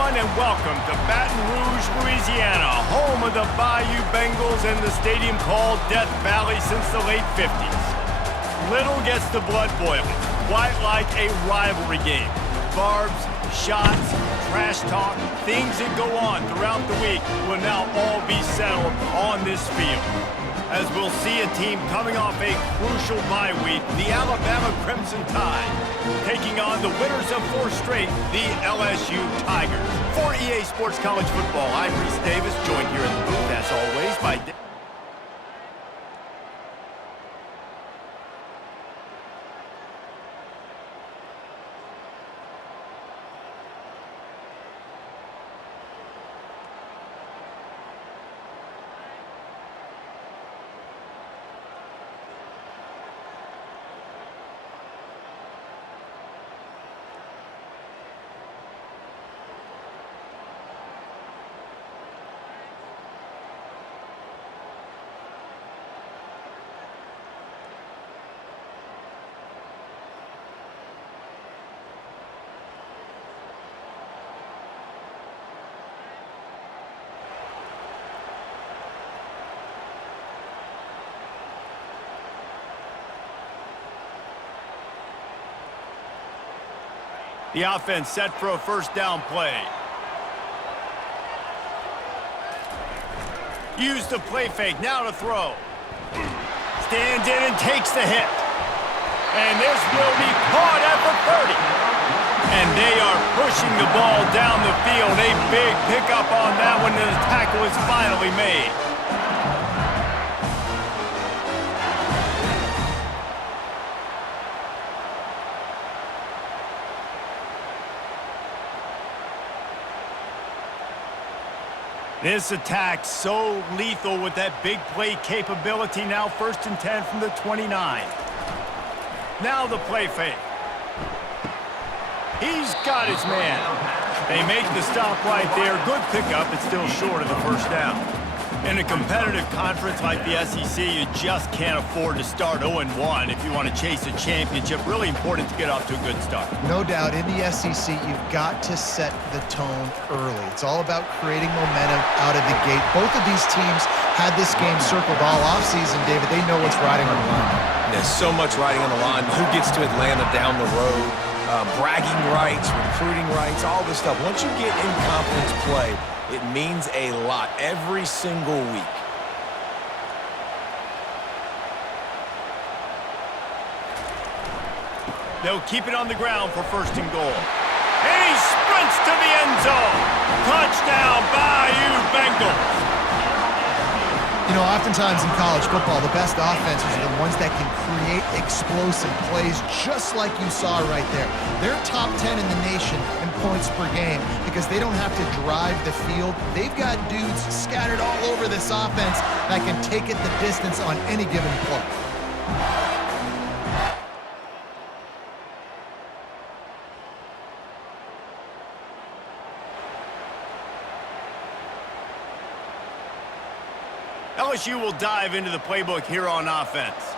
everyone, and welcome to Baton Rouge, Louisiana, home of the Bayou Bengals and the stadium called Death Valley since the late 50s. Little gets the blood boiling, quite like a rivalry game. Barbs, shots, trash talk, things that go on throughout the week will now all be settled on this field. As we'll see a team coming off a crucial bye week, the Alabama Crimson Tide, taking on the winners of 4 straight, the LSU Tigers. For EA Sports College Football, I'm Reese Davis, joined here in the booth, as always, by... The offense set for a first down play. Use the play fake, now to throw. Stands in and takes the hit. And this will be caught at the 30. And they are pushing the ball down the field. A big pickup on that one, and the tackle is finally made. This attack so lethal with that big play capability. Now 1st and 10 from the 29. Now the play fake. He's got his man. They make the stop right there. Good pickup, but still short of the first down. In a competitive conference like the SEC, you just can't afford to start 0-1 if you want to chase a championship. Really important to get off to a good start. No doubt, in the SEC, you've got to set the tone early. It's all about creating momentum out of the gate. Both of these teams had this game circled all offseason, David. They know what's riding on the line. There's so much riding on the line. Who gets to Atlanta down the road? Bragging rights, recruiting rights, all this stuff. Once you get in conference play, it means a lot every single week. They'll keep it on the ground for 1st and goal. And he sprints to the end zone. Touchdown, Bayou Bengals. You know, oftentimes in college football, the best offenses are the ones that can create explosive plays, just like you saw right there. They're top 10 in the nation in points per game because they don't have to drive the field. They've got dudes scattered all over this offense that can take it the distance on any given play. LSU will dive into the playbook here on offense.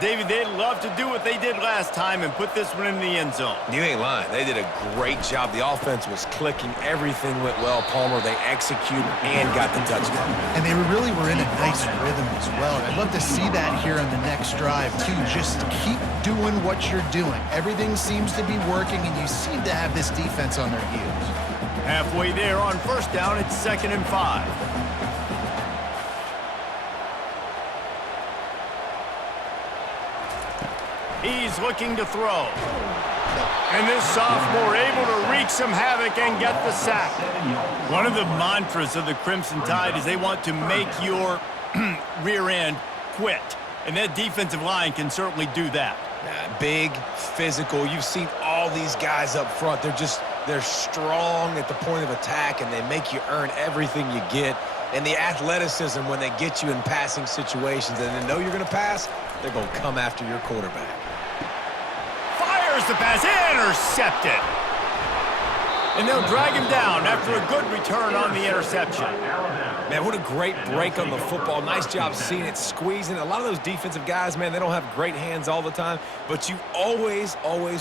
David, they'd love to do what they did last time and put this one in the end zone. You ain't lying. They did a great job. The offense was clicking. Everything went well. Palmer, they executed and got the touchdown. And they really were in a nice rhythm as well. And I'd love to see that here on the next drive, too. Just keep doing what you're doing. Everything seems to be working, and you seem to have this defense on their heels. Halfway there on 1st down, it's 2nd and 5. He's looking to throw. And this sophomore able to wreak some havoc and get the sack. One of the mantras of the Crimson Tide is they want to make your rear end quit. And that defensive line can certainly do that. Big, physical. You've seen all these guys up front. They're strong at the point of attack, and they make you earn everything you get. And the athleticism when they get you in passing situations and they know you're going to pass, they're going to come after your quarterback. Fires the pass, intercepted. And they'll drag him down after a good return on the interception. Man, what a great break on the football. Nice job seeing it, squeezing. A lot of those defensive guys, man, they don't have great hands all the time, but you always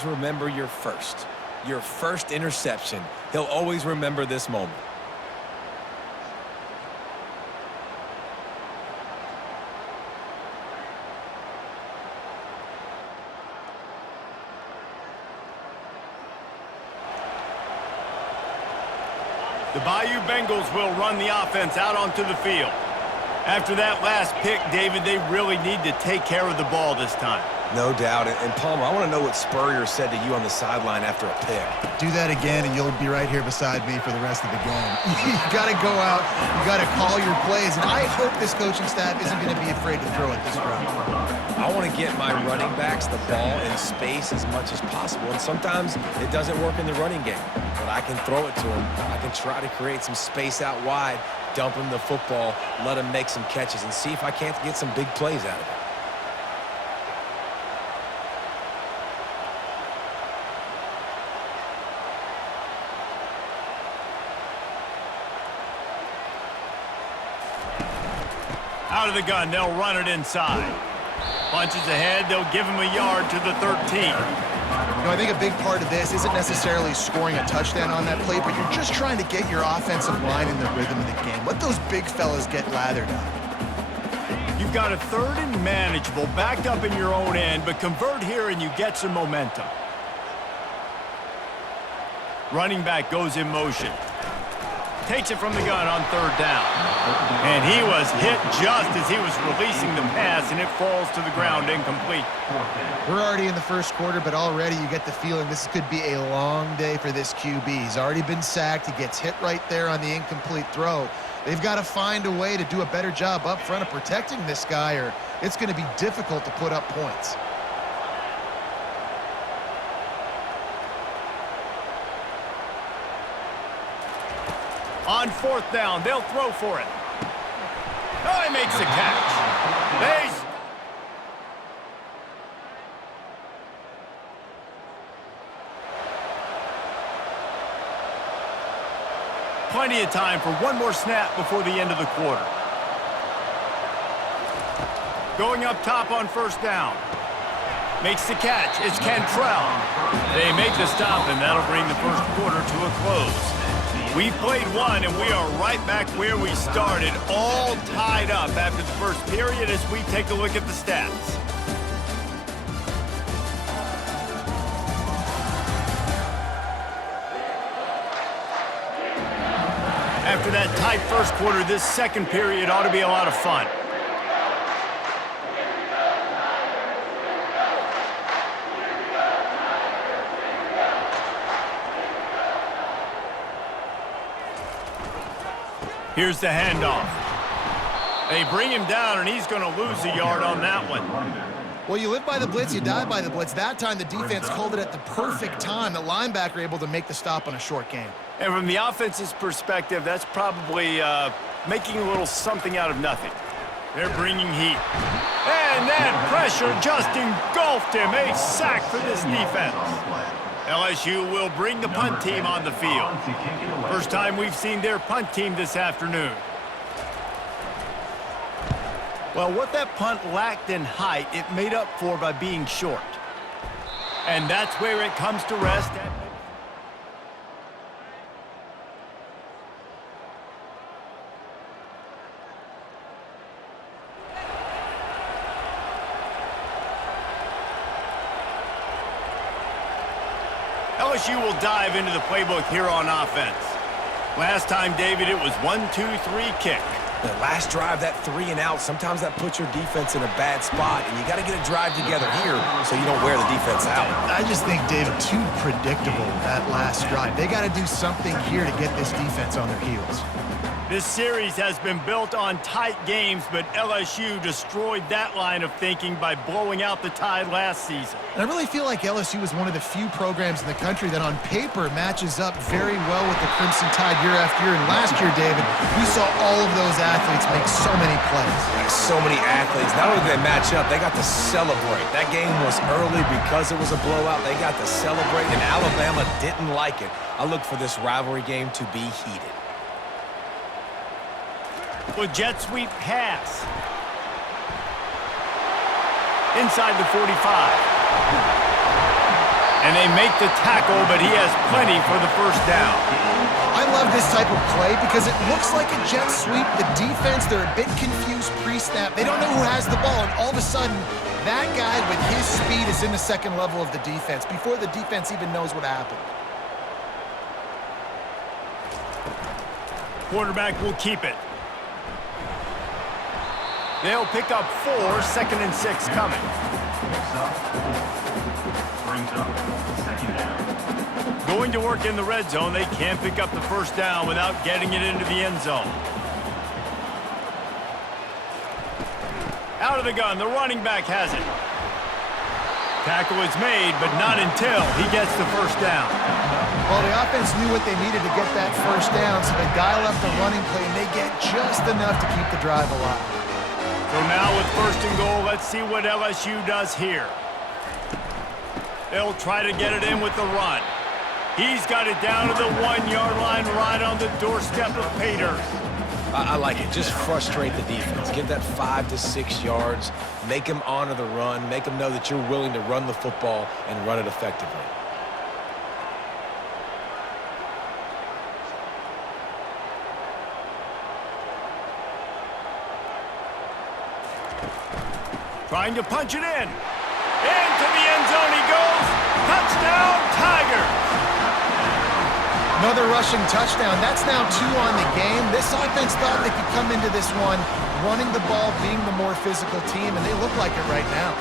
remember your first. your first interception. He'll always remember this moment. The Bayou Bengals will run the offense out onto the field. After that last pick, David, they really need to take care of the ball this time. No doubt. And Palmer, I want to know what Spurrier said to you on the sideline after a pick. Do that again, and you'll be right here beside me for the rest of the game. You got to go out. You got to call your plays. And I hope this coaching staff isn't going to be afraid to throw it this round. I want to get my running backs the ball in space as much as possible. And sometimes it doesn't work in the running game. But I can throw it to them. I can try to create some space out wide, dump him the football, let him make some catches, and see if I can't get some big plays out of it. Out of the gun, they'll run it inside. Punches ahead, they'll give him a yard to the 13. You know, I think a big part of this isn't necessarily scoring a touchdown on that play, but you're just trying to get your offensive line in the rhythm of the game. Let those big fellas get lathered up. You've got a 3rd and manageable, backed up in your own end, but convert here and you get some momentum. Running back goes in motion. Takes it from the gun on 3rd down. And he was hit just as he was releasing the pass, and it falls to the ground incomplete. We're already in the first quarter, but already you get the feeling this could be a long day for this QB. He's already been sacked. He gets hit right there on the incomplete throw. They've got to find a way to do a better job up front of protecting this guy, or it's going to be difficult to put up points. On 4th down, they'll throw for it. Oh, he makes the catch. Base. Plenty of time for one more snap before the end of the quarter. Going up top on 1st down. Makes the catch. It's Cantrell. They make the stop, and that'll bring the first quarter to a close. We've played one, and we are right back where we started, all tied up after the first period as we take a look at the stats. After that tight first quarter, this second period ought to be a lot of fun. Here's the handoff. They bring him down, and he's going to lose a yard on that one. Well, you live by the blitz, you die by the blitz. That time, the defense called it at the perfect time. The linebacker able to make the stop on a short gain. And from the offense's perspective, that's probably making a little something out of nothing. They're bringing heat. And that pressure just engulfed him. A sack for this defense. LSU will bring the punt team on the field. First time we've seen their punt team this afternoon. Well, what that punt lacked in height, it made up for by being short. And that's where it comes to rest. LSU will dive into the playbook here on offense. Last time, David, it was 1-2-3 kick. The last drive, that 3 and out, sometimes that puts your defense in a bad spot, and you got to get a drive together here so you don't wear the defense out. I just think, David, too predictable, that last drive. They got to do something here to get this defense on their heels. This series has been built on tight games, but LSU destroyed that line of thinking by blowing out the Tide last season. And I really feel like LSU is one of the few programs in the country that on paper matches up very well with the Crimson Tide year after year. And last year, David, we saw all of those athletes make so many plays. So many athletes. Not only did they match up, they got to celebrate. That game was early because it was a blowout. They got to celebrate, and Alabama didn't like it. I look for this rivalry game to be heated. With jet sweep pass. Inside the 45. And they make the tackle, but he has plenty for the first down. I love this type of play because it looks like a jet sweep. The defense, they're a bit confused pre-snap. They don't know who has the ball, and all of a sudden, that guy with his speed is in the second level of the defense before the defense even knows what happened. Quarterback will keep it. They'll pick up 4, 2nd and 6 coming. Going to work in the red zone, they can't pick up the first down without getting it into the end zone. Out of the gun, the running back has it. Tackle is made, but not until he gets the first down. Well, the offense knew what they needed to get that first down, so they dial up the running play, and they get just enough to keep the drive alive. So now with 1st and goal, let's see what LSU does here. They'll try to get it in with the run. He's got it down to the 1-yard line right on the doorstep of Pater. I like it. Just frustrate the defense. Give that 5 to 6 yards. Make them honor the run. Make them know that you're willing to run the football and run it effectively. Trying to punch it in. Into the end zone he goes. Touchdown, Tigers. Another rushing touchdown. That's now 2 on the game. This offense thought they could come into this one running the ball, being the more physical team, and they look like it right now.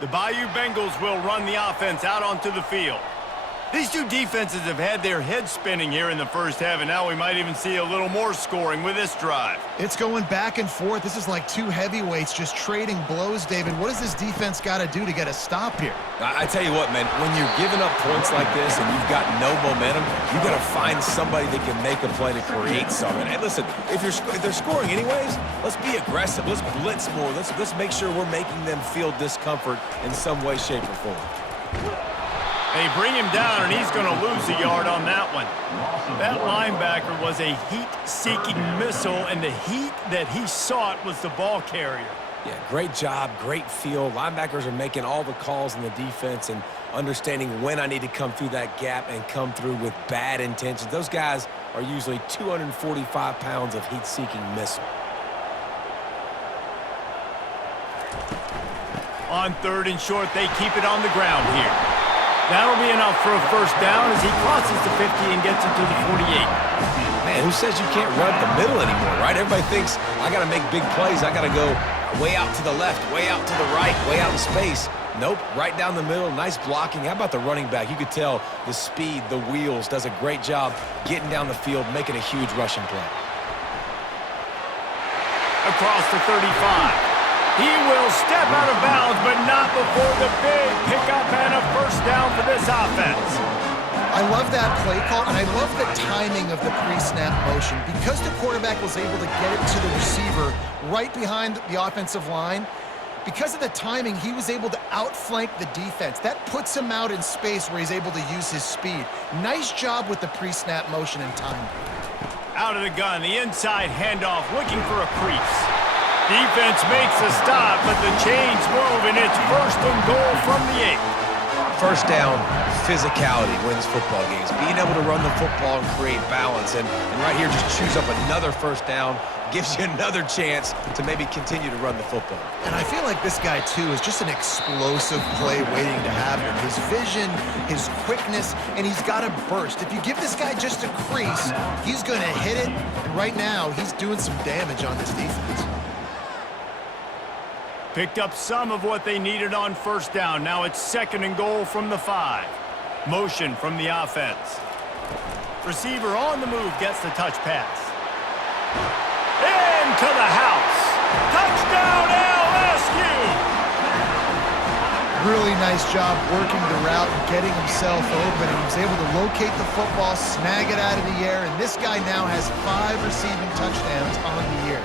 The Bayou Bengals will run the offense out onto the field. These two defenses have had their heads spinning here in the first half, and now we might even see a little more scoring with this drive. It's going back and forth. This is like two heavyweights just trading blows, David. What does this defense got to do to get a stop here? I tell you what, man, when you're giving up points like this and you've got no momentum, you've got to find somebody that can make a play to create something. And listen, if they're scoring anyways, let's be aggressive. Let's blitz more. Let's make sure we're making them feel discomfort in some way, shape, or form. They bring him down, and he's going to lose a yard on that one. That linebacker was a heat-seeking missile, and the heat that he sought was the ball carrier. Yeah, great job, great feel. Linebackers are making all the calls in the defense and understanding when I need to come through that gap and come through with bad intentions. Those guys are usually 245 pounds of heat-seeking missile. On 3rd and short, they keep it on the ground here. That'll be enough for a first down as he crosses the 50 and gets it to the 48. Man, who says you can't run the middle anymore, right? Everybody thinks I got to make big plays. I got to go way out to the left, way out to the right, way out in space. Nope, right down the middle, nice blocking. How about the running back? You could tell the speed, the wheels, does a great job getting down the field, making a huge rushing play. Across the 35. He will step out of bounds, but not before the big pickup and a first down for this offense. I love that play call, and I love the timing of the pre-snap motion. Because the quarterback was able to get it to the receiver right behind the offensive line, because of the timing, he was able to outflank the defense. That puts him out in space where he's able to use his speed. Nice job with the pre-snap motion and timing. Out of the gun, the inside handoff, looking for a crease. Defense makes a stop, but the chains move, and it's 1st and goal from the 8. First down, physicality wins football games. Being able to run the football and create balance. And right here, just choose up another first down, gives you another chance to maybe continue to run the football. And I feel like this guy, too, is just an explosive play waiting to happen. His vision, his quickness, and he's got a burst. If you give this guy just a crease, he's going to hit it. And right now, he's doing some damage on this defense. Picked up some of what they needed on first down. Now it's 2nd and goal from the 5. Motion from the offense. Receiver on the move gets the touch pass. Into the house. Touchdown LSU! Really nice job working the route and getting himself open. And he was able to locate the football, snag it out of the air, and this guy now has 5 receiving touchdowns on the year.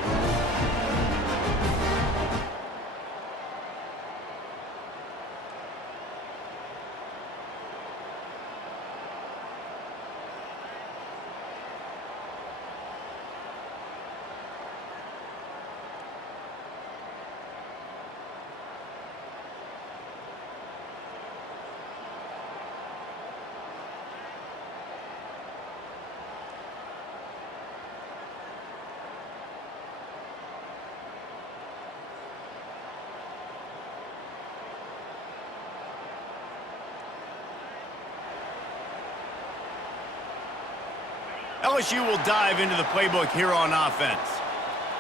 LSU will dive into the playbook here on offense.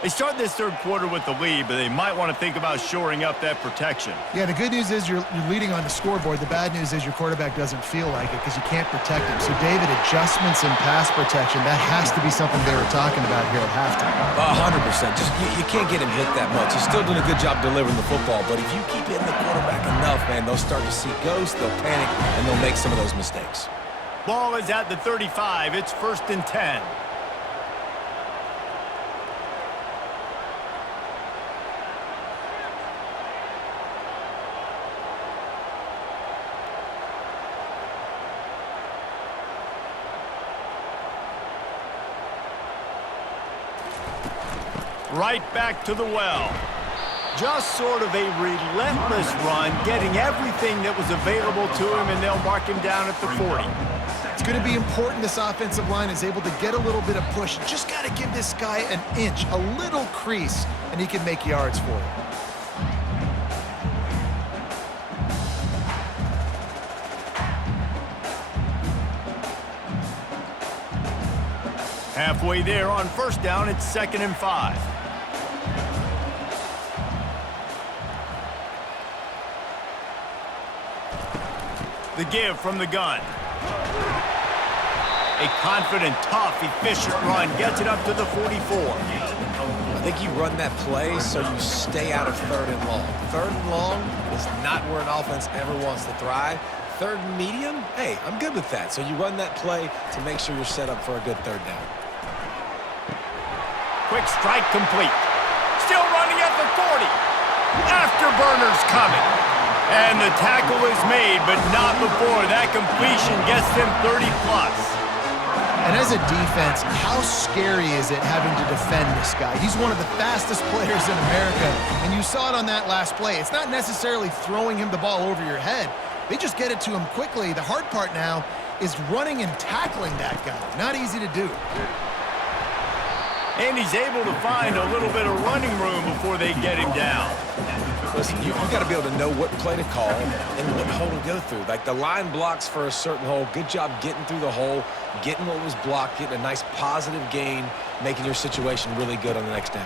They start this third quarter with the lead, but they might want to think about shoring up that protection. Yeah, the good news is you're leading on the scoreboard. The bad news is your quarterback doesn't feel like it because you can't protect him. So, David, adjustments in pass protection, that has to be something they were talking about here at halftime. 100%. Just you can't get him hit that much. He's still doing a good job delivering the football, but if you keep hitting the quarterback enough, man, they'll start to see ghosts, they'll panic, and they'll make some of those mistakes. Ball is at the 35. It's 1st and 10. Right back to the well. Just sort of a relentless run, getting everything that was available to him, and they'll mark him down at the 40. It's going to be important this offensive line is able to get a little bit of push. Just got to give this guy an inch, a little crease, and he can make yards for you. Halfway there on 1st down, it's 2nd and 5. The give from the gun. A confident, tough, efficient run gets it up to the 44. I think you run that play so you stay out of 3rd and long. 3rd and long is not where an offense ever wants to thrive. 3rd and medium, hey, I'm good with that. So you run that play to make sure you're set up for a good 3rd down. Quick strike complete. Still running at the 40. Afterburner's coming. And the tackle is made, but not before that completion gets them 30+. And as a defense, how scary is it having to defend this guy? He's one of the fastest players in America, and you saw it on that last play. It's not necessarily throwing him the ball over your head. They just get it to him quickly. The hard part now is running and tackling that guy. Not easy to do. And he's able to find a little bit of running room before they get him down. Listen, you got to be able to know what play to call and what hole to go through. Like the line blocks for a certain hole. Good job getting through the hole, getting what was blocked, getting a nice positive gain, making your situation really good on the next down.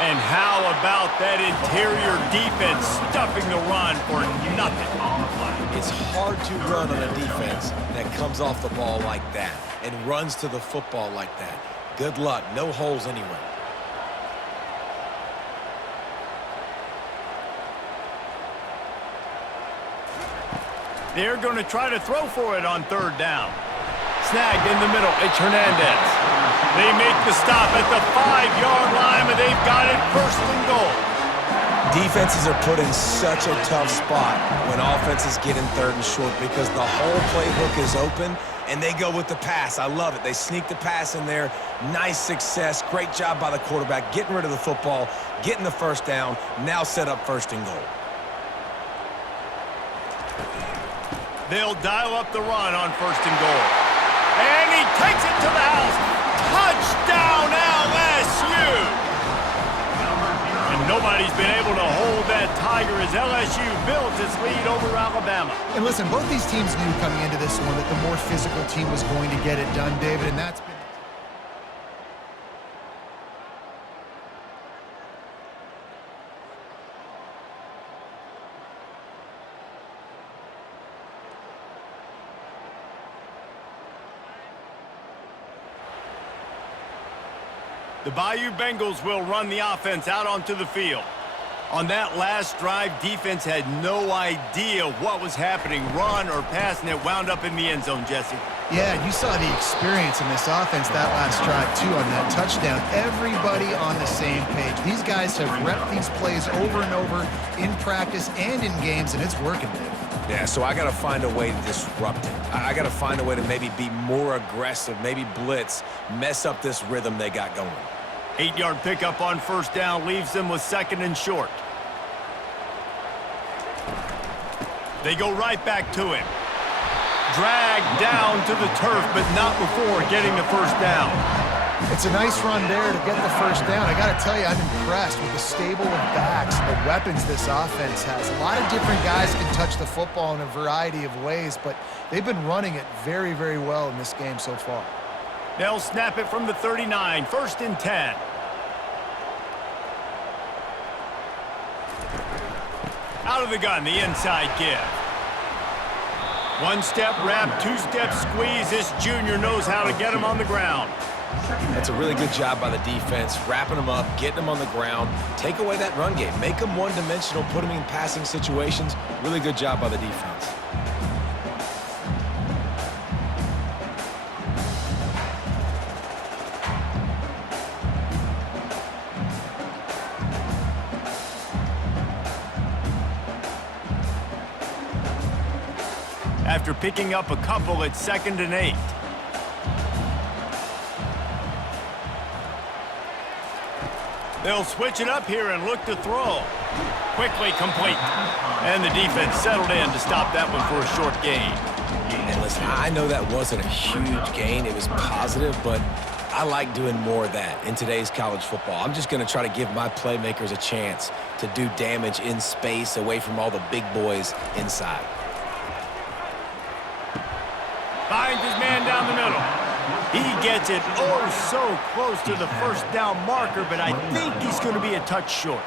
And how about that interior defense stuffing the run for nothing? It's hard to run on a defense that comes off the ball like that and runs to the football like that. Good luck. No holes anywhere. They're going to try to throw for it on 3rd down. Snagged in the middle. It's Hernandez. They make the stop at the 5-yard line, but they've got it 1st and goal. Defenses are put in such a tough spot when offenses get in 3rd and short because the whole playbook is open and they go with the pass. I love it. They sneak the pass in there. Nice success. Great job by the quarterback getting rid of the football, getting the 1st down, now set up 1st and goal. They'll dial up the run on 1st and goal. And he takes it to the house. Touchdown, LSU! And nobody's been able to hold that Tiger as LSU builds its lead over Alabama. And listen, both these teams knew coming into this one that the more physical team was going to get it done, David, and that's been... The Bayou Bengals will run the offense out onto the field. On that last drive, defense had no idea what was happening, run or pass, and it wound up in the end zone, Jesse. Yeah, you saw the experience in this offense that last drive, too, on that touchdown. Everybody on the same page. These guys have repped these plays over and over in practice and in games, and it's working, David. Yeah, so I got to find a way to disrupt it. I got to find a way to maybe be more aggressive, maybe blitz, mess up this rhythm they got going. 8-yard pickup on 1st down leaves them with 2nd and short. They go right back to him. Dragged down to the turf, but not before getting the 1st down. It's a nice run there to get the first down. I got to tell you, I'm impressed with the stable of backs and the weapons this offense has. A lot of different guys can touch the football in a variety of ways, but they've been running it very, very well in this game so far. They'll snap it from the 39, 1st and 10. Out of the gun, the inside give. One step wrap, 2-step squeeze. This junior knows how to get him on the ground. That's a really good job by the defense, wrapping them up, getting them on the ground. Take away that run game. Make them one-dimensional, put them in passing situations. Really good job by the defense. After picking up a couple, it's 2nd and 8. They'll switch it up here and look to throw. Quickly complete. And the defense settled in to stop that one for a short gain. And listen, I know that wasn't a huge gain. It was positive, but I like doing more of that in today's college football. I'm just going to try to give my playmakers a chance to do damage in space away from all the big boys inside. Finds his man down the middle. He gets it oh so close to the first down marker, but I think he's going to be a touch short.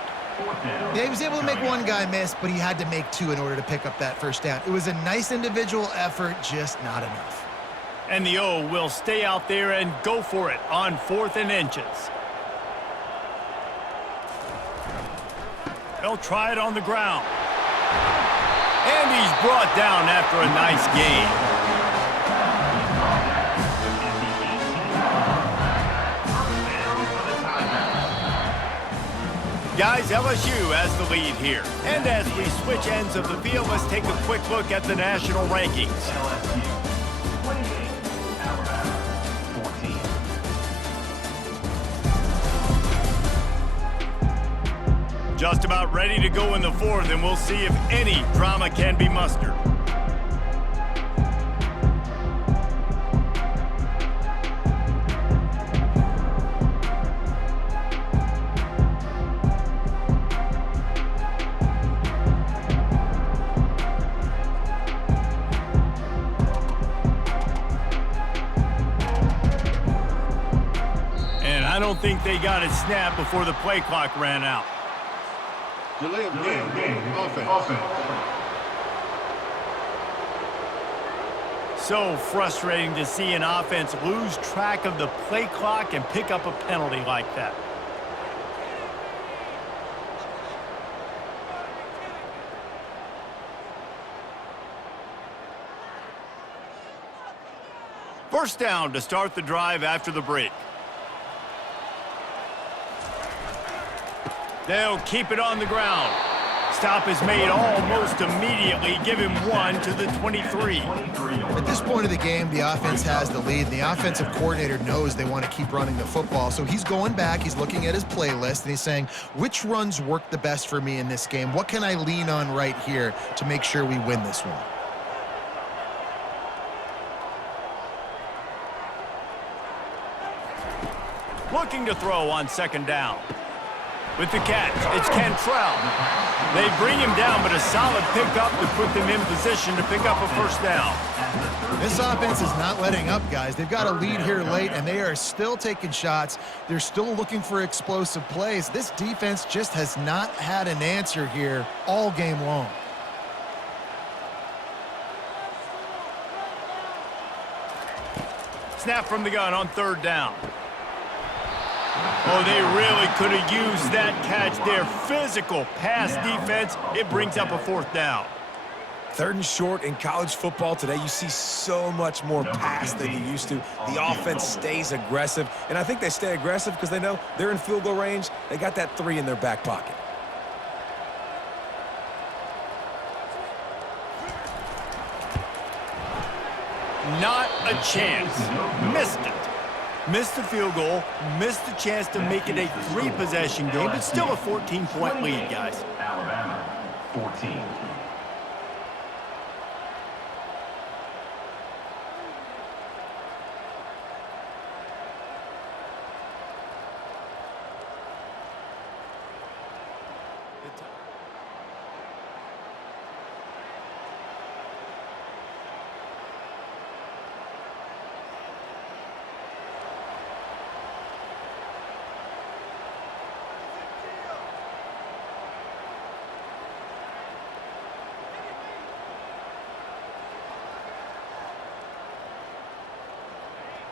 Yeah, he was able to make one guy miss, but he had to make two in order to pick up that first down. It was a nice individual effort, just not enough. And the O will stay out there and go for it on 4th and inches. They'll try it on the ground. And he's brought down after a nice gain. Guys, LSU has the lead here. And as we switch ends of the field, let's take a quick look at the national rankings. Just about ready to go in the 4th, and we'll see if any drama can be mustered. I don't think they got it snapped before the play clock ran out. Delay of game. Offense. So frustrating to see an offense lose track of the play clock and pick up a penalty like that. First down to start the drive after the break. They'll keep it on the ground. Stop is made almost immediately. Give him 1 to the 23. At this point of the game, the offense has the lead. The offensive coordinator knows they want to keep running the football. So he's going back, he's looking at his playlist, and he's saying, which runs work the best for me in this game? What can I lean on right here to make sure we win this one? Looking to throw on 2nd down. With the catch, it's Cantrell. They bring him down, but a solid pickup to put them in position to pick up a first down. This offense is not letting up, guys. They've got a lead here late, and they are still taking shots. They're still looking for explosive plays. This defense just has not had an answer here all game long. Snap from the gun on 3rd down. Oh, they really could have used that catch there. Physical pass defense. It brings up a 4th down. 3rd and short in college football today. You see so much more pass than you used to. The offense stays aggressive, and I think they stay aggressive because they know they're in field goal range. They got that 3 in their back pocket. Not a chance. Missed it. Missed the field goal, missed the chance to make it a 3-possession game, but still a 14-point lead, guys. Alabama, 14.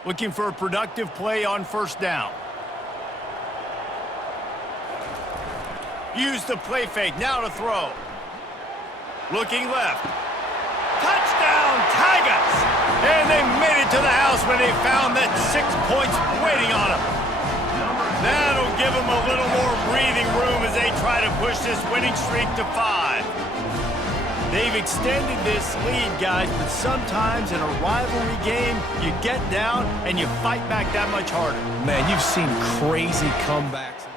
Looking for a productive play on first down. Use the play fake, now to throw. Looking left. Touchdown, Tigers! And they made it to the house when they found that 6 points waiting on them. That'll give them a little more breathing room as they try to push this winning streak to 5. They've extended this lead, guys, but sometimes in a rivalry game, you get down and you fight back that much harder. Man, you've seen crazy comebacks.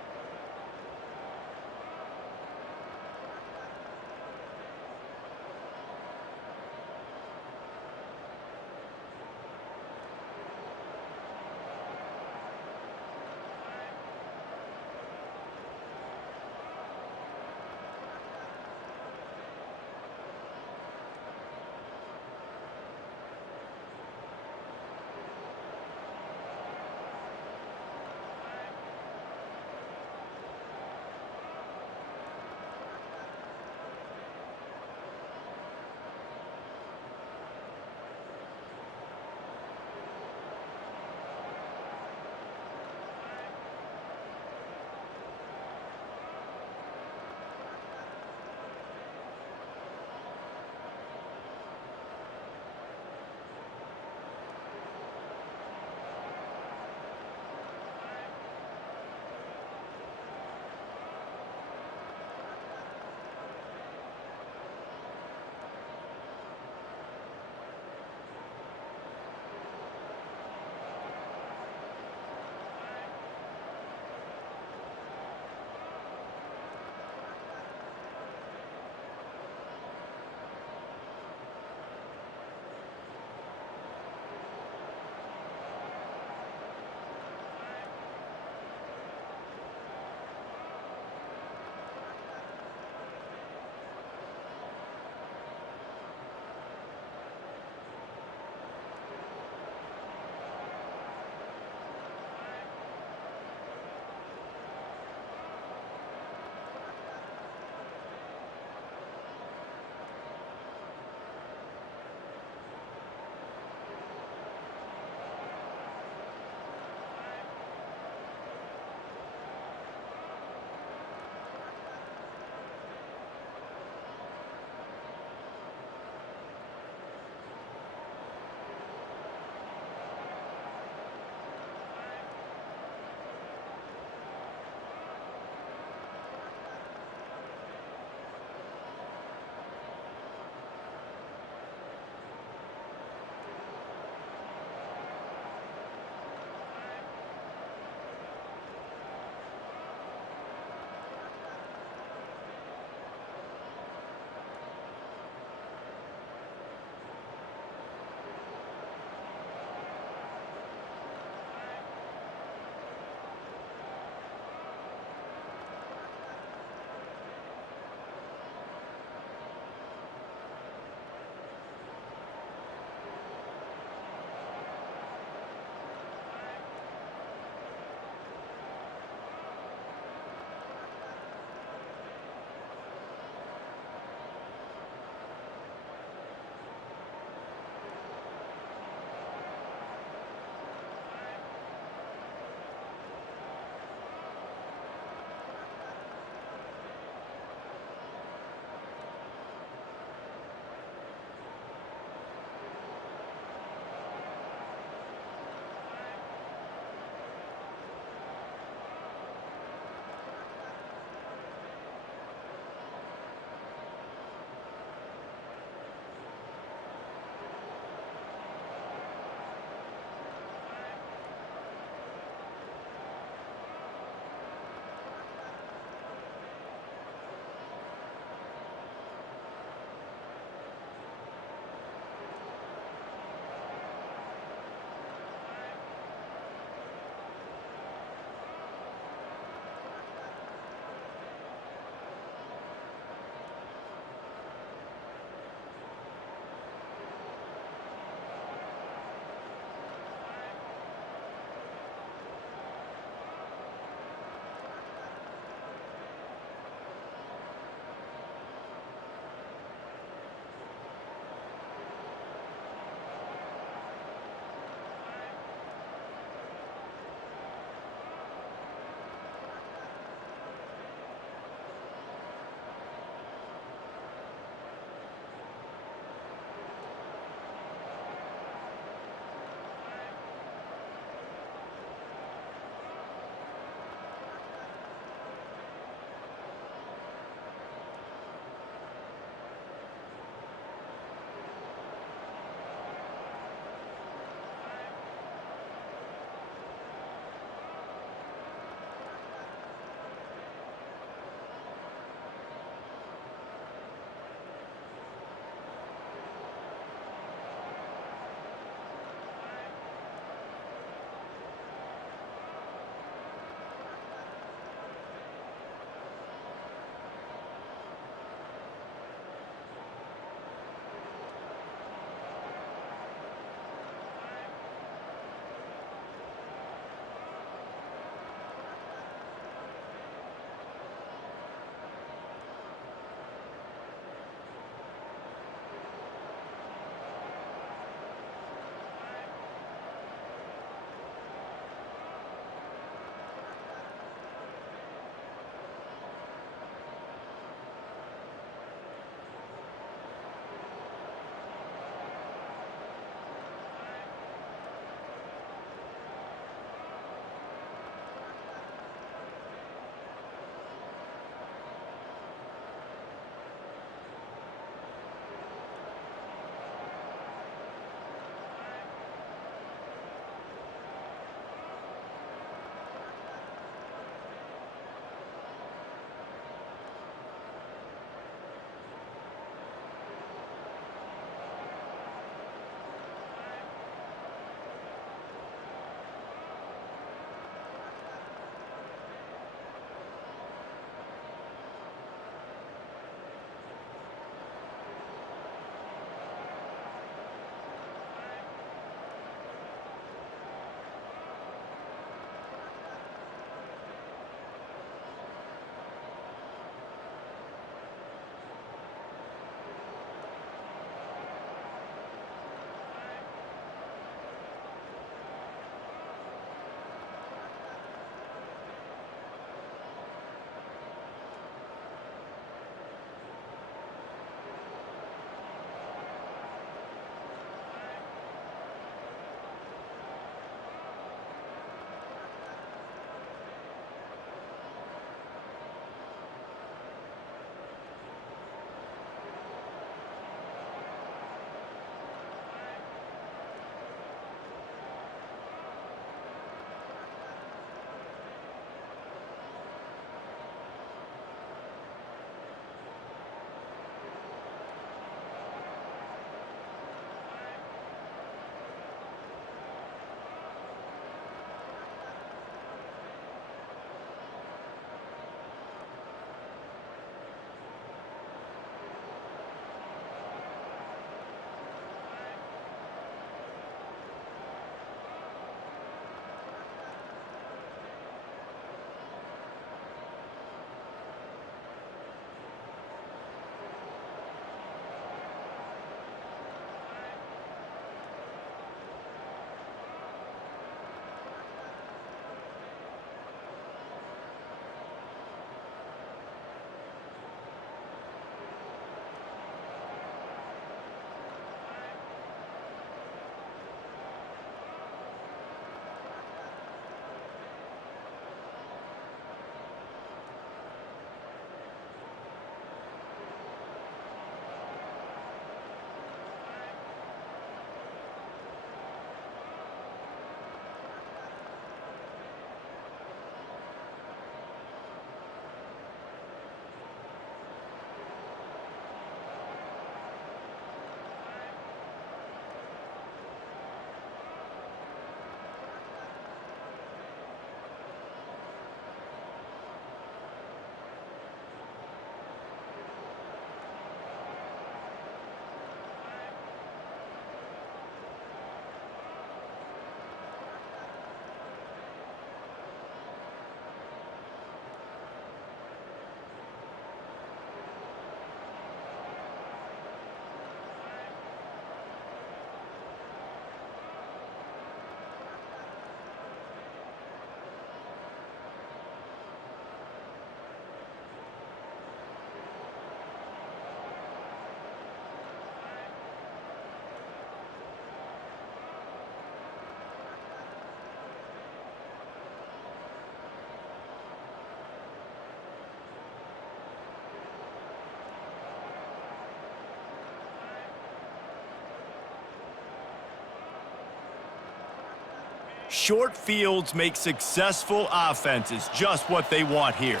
Short fields make successful offenses just what they want here.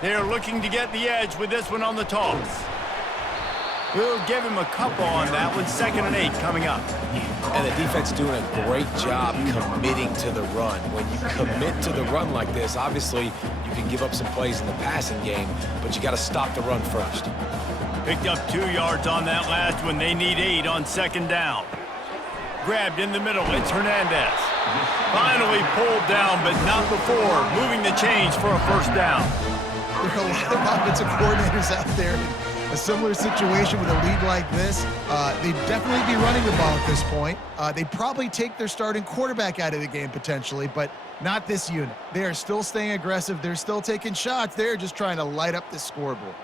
They're looking to get the edge with this one on the toss. We'll give him a couple on that one. 2nd and 8 coming up. And the defense doing a great job committing to the run. When you commit to the run like this, obviously you can give up some plays in the passing game, but you got to stop the run first. Picked up 2 yards on that last one. They need 8 on 2nd down. Grabbed in the middle. It's Hernandez. Finally pulled down, but not before. Moving the chains for a 1st down. There are a lot of offensive coordinators out there. A similar situation with a lead like this, they'd definitely be running the ball at this point. They'd probably take their starting quarterback out of the game potentially, but not this unit. They are still staying aggressive. They're still taking shots. They're just trying to light up the scoreboard.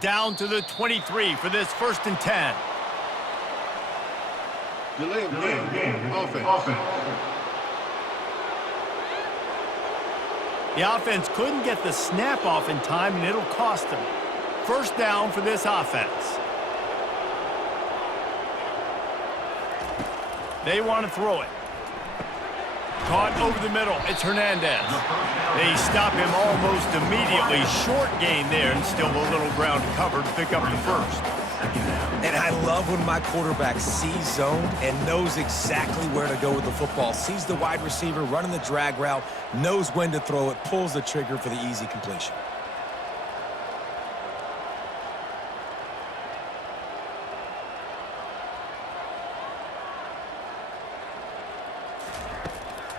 Down to the 23 for this 1st and 10. Delay of game. Offense. The offense couldn't get the snap off in time, and it'll cost them. 1st down for this offense. They want to throw it. Caught over the middle. It's Hernandez. They stop him almost immediately. Short gain there, and still a little ground to cover to pick up the 1st. And I love when my quarterback sees zone and knows exactly where to go with the football. Sees the wide receiver running the drag route, knows when to throw it, pulls the trigger for the easy completion.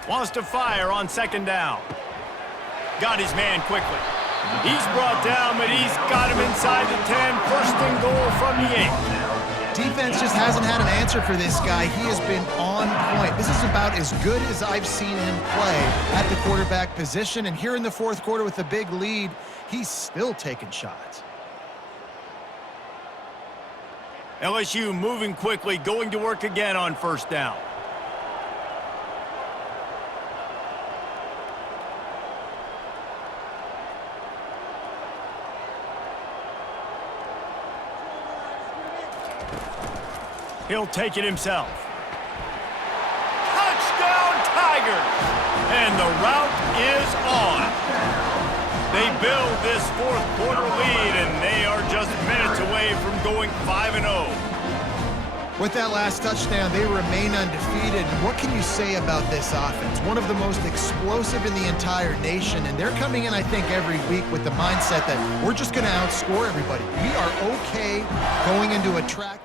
Wants to fire on 2nd down. Got his man quickly. He's brought down, but he's got him inside the 10. 1st and goal from the 8. Defense just hasn't had an answer for this guy. He has been on point. This is about as good as I've seen him play at the quarterback position. And here in the 4th quarter with a big lead, he's still taking shots. LSU moving quickly, going to work again on 1st down. He'll take it himself. Touchdown, Tigers! And the route is on. They build this 4th quarter lead, and they are just minutes away from going 5-0. With that last touchdown, they remain undefeated. What can you say about this offense? One of the most explosive in the entire nation, and they're coming in, I think, every week with the mindset that we're just going to outscore everybody. We are okay going into a track meet.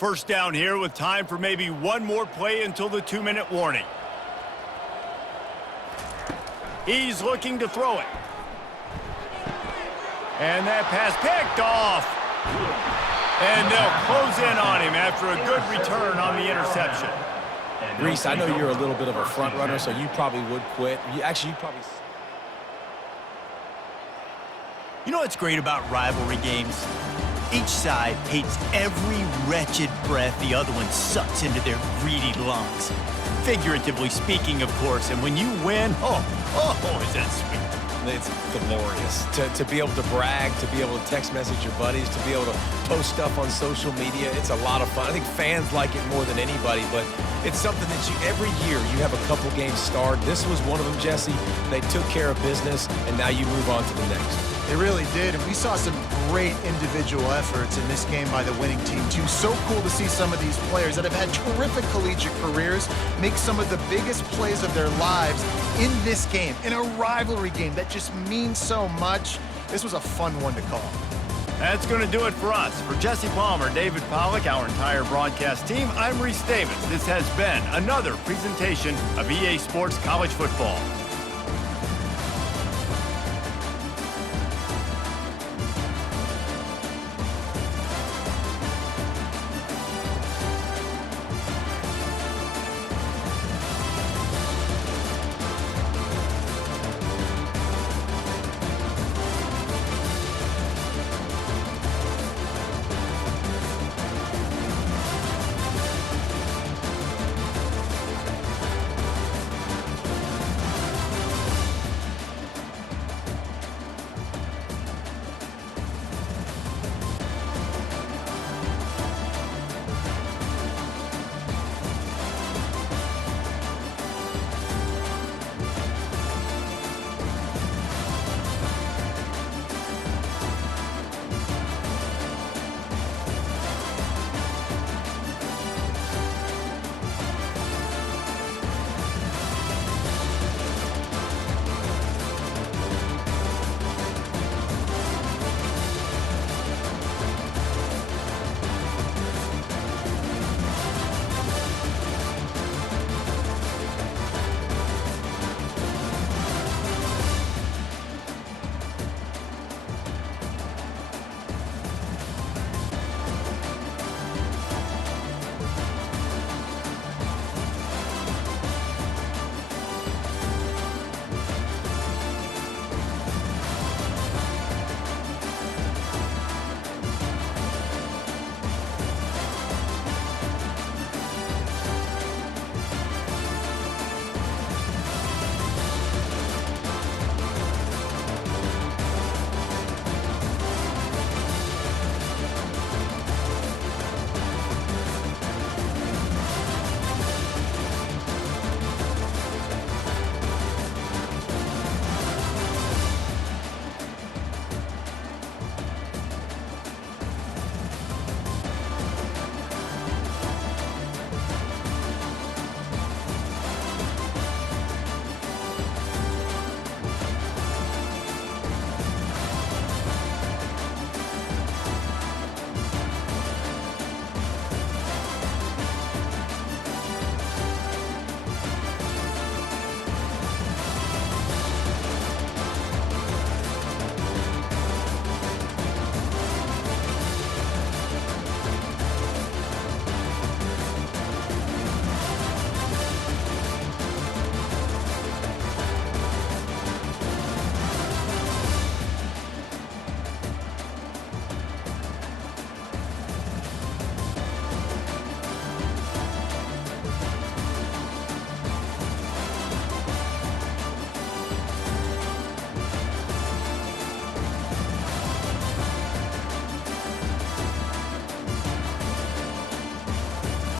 First down here with time for maybe one more play until the 2-minute warning. He's looking to throw it. And that pass picked off. And they'll close in on him after a good return on the interception. Reese, I know you're a little bit of a front runner, so you probably would quit. You probably... You know what's great about rivalry games? Each side hates every wretched breath the other one sucks into their greedy lungs. Figuratively speaking, of course, and when you win, oh, is that sweet. It's glorious to be able to brag, to be able to text message your buddies, to be able to post stuff on social media. It's a lot of fun. I think fans like it more than anybody, but it's something that every year you have a couple games starred. This was one of them, Jesse. They took care of business, and now you move on to the next. They really did, and we saw some great individual efforts in this game by the winning team, too. So cool to see some of these players that have had terrific collegiate careers make some of the biggest plays of their lives in this game, in a rivalry game that just means so much. This was a fun one to call. That's going to do it for us. For Jesse Palmer, David Pollack, our entire broadcast team, I'm Reese Davis. This has been another presentation of EA Sports College Football.